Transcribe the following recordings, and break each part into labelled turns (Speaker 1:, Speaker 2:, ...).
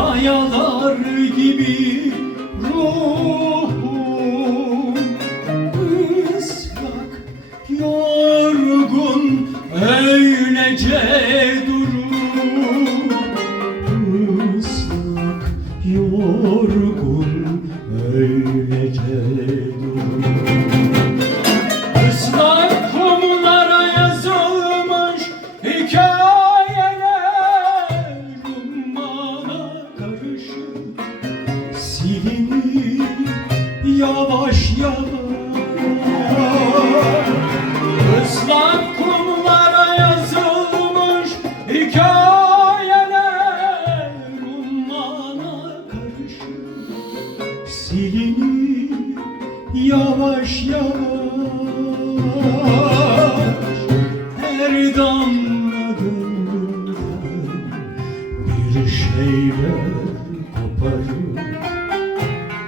Speaker 1: kayalar gibi. Yavaş yavaş Her damla gönlümden bir şeyler koparır.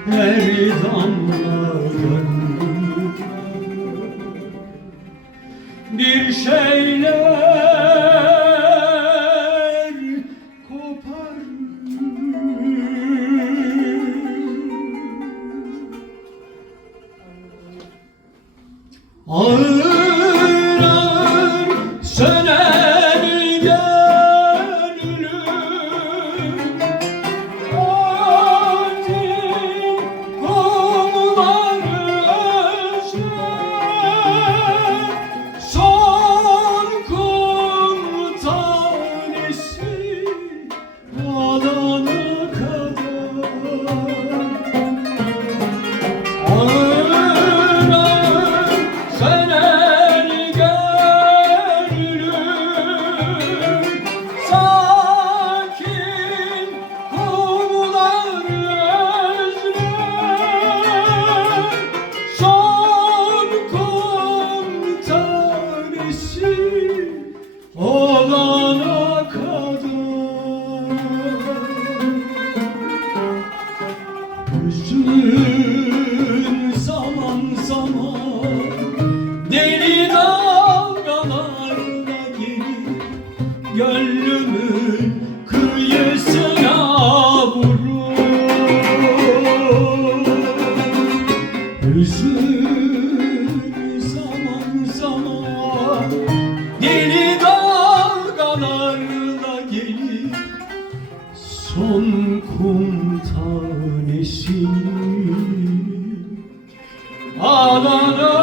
Speaker 1: Her damla şeyler Ağır ağır olana kadar. Üstün zaman zaman deli dalgalarla gelip gönlümün kıyısına vurur. kum tanesi Ağlanan